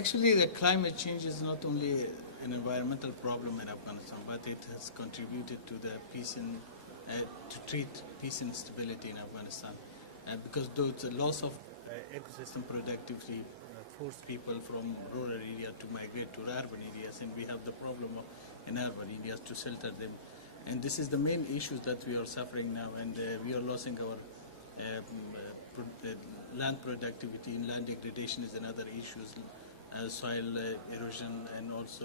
Actually, the climate change is not only an environmental problem in Afghanistan, but it has contributed to the peace and to treat peace and stability in Afghanistan, because the loss of ecosystem productivity forced people from rural area to migrate to urban areas, and we have the problem of in urban areas to shelter them. And this is the main issues that we are suffering now, and we are losing our land productivity, and land degradation is another issue, soil erosion, and also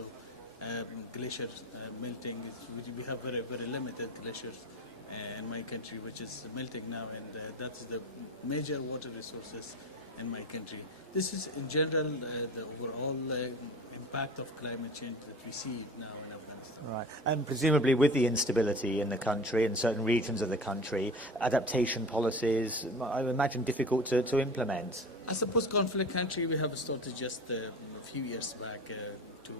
glacier melting. We have very limited glaciers in my country, which is melting now, and that's the major water resources in my country. This is in general the overall impact of climate change that we see now in Afghanistan. Right, and presumably with the instability in the country, in certain regions of the country, adaptation policies, I imagine, difficult to implement. As a post-conflict country, we have started just a few years back to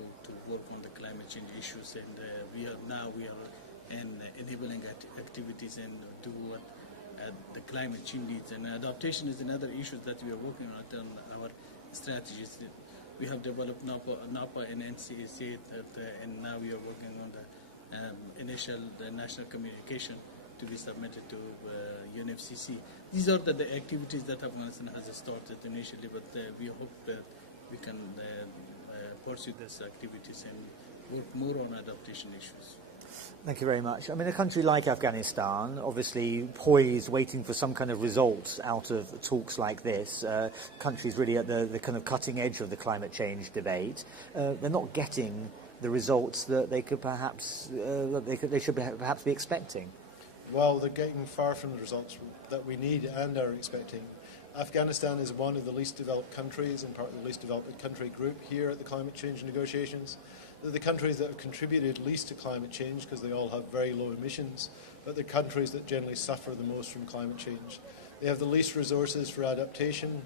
work on the climate change issues, and we are enabling activities and to the climate change needs, and adaptation is another issue that we are working on our strategies. We have developed NAPA and NCAC, and now we are working on the initial national communication to be submitted to UNFCCC. These are the activities that Afghanistan has started initially, but we hope that we can pursue these activities and work more on adaptation issues. Thank you very much. I mean, a country like Afghanistan, obviously poised, waiting for some kind of results out of talks like this. Countries really at the kind of cutting edge of the climate change debate. They're not getting the results that they could perhaps, they should perhaps be expecting. Well, they're getting far from the results that we need and are expecting. Afghanistan is one of the least developed countries and part of the least developed country group here at the climate change negotiations. They're the countries that have contributed least to climate change because they all have very low emissions, but they're countries that generally suffer the most from climate change. They have the least resources for adaptation.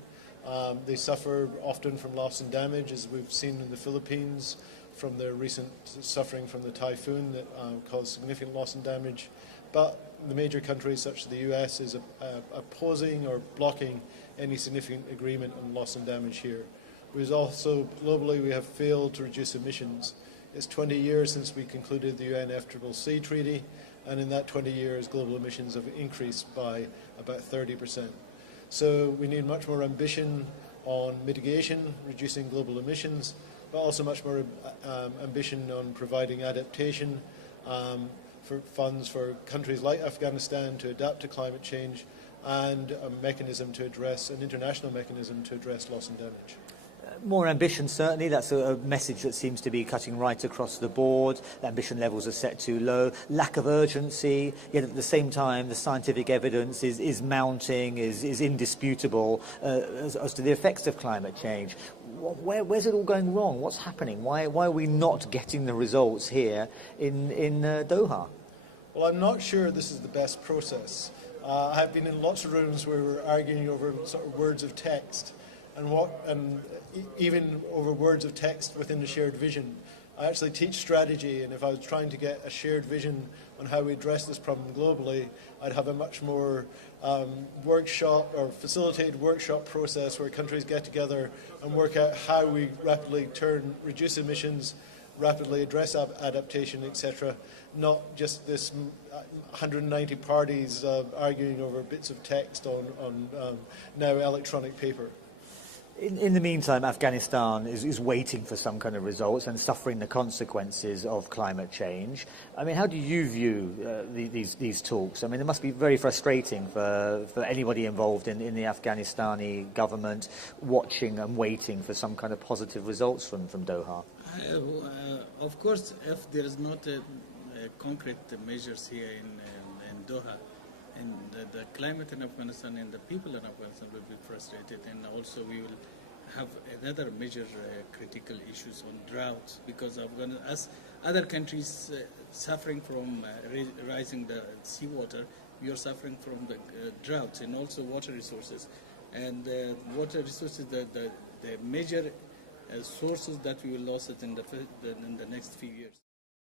They suffer often from loss and damage, as we've seen in the Philippines from their recent suffering from the typhoon that caused significant loss and damage. But the major countries such as the US is opposing or blocking any significant agreement on loss and damage here. Whereas also globally we have failed to reduce emissions. It's 20 years since we concluded the UNFCCC treaty, and in that 20 years global emissions have increased by about 30%. So we need much more ambition on mitigation, reducing global emissions, but also much more ambition on providing adaptation for funds for countries like Afghanistan to adapt to climate change, and a mechanism to address, an international mechanism to address loss and damage. More ambition, certainly. That's a message that seems to be cutting right across the board. The ambition levels are set too low. Lack of urgency, yet at the same time the scientific evidence is mounting, is indisputable as to the effects of climate change. Where's it all going wrong? What's happening? Why are we not getting the results here in Doha? Well, I'm not sure this is the best process. I have been in lots of rooms where we're arguing over sort of words of text, and even over words of text within the shared vision. I actually teach strategy, and if I was trying to get a shared vision on how we address this problem globally, I'd have a much more workshop or facilitated workshop process where countries get together and work out how we rapidly reduce emissions, rapidly address adaptation, etc. Not just this 190 parties arguing over bits of text on now electronic paper. In the meantime, Afghanistan is waiting for some kind of results and suffering the consequences of climate change. I mean, how do you view these talks? I mean, it must be very frustrating for anybody involved in the Afghanistani government watching and waiting for some kind of positive results from Doha. Of course, if there is not concrete measures here in Doha, and the climate in Afghanistan and the people in Afghanistan will be frustrated, and also we will have another major critical issues on droughts, because as other countries suffering from rising the seawater, we are suffering from the droughts and also water resources. And water resources, the major sources that we will lose it in the next few years.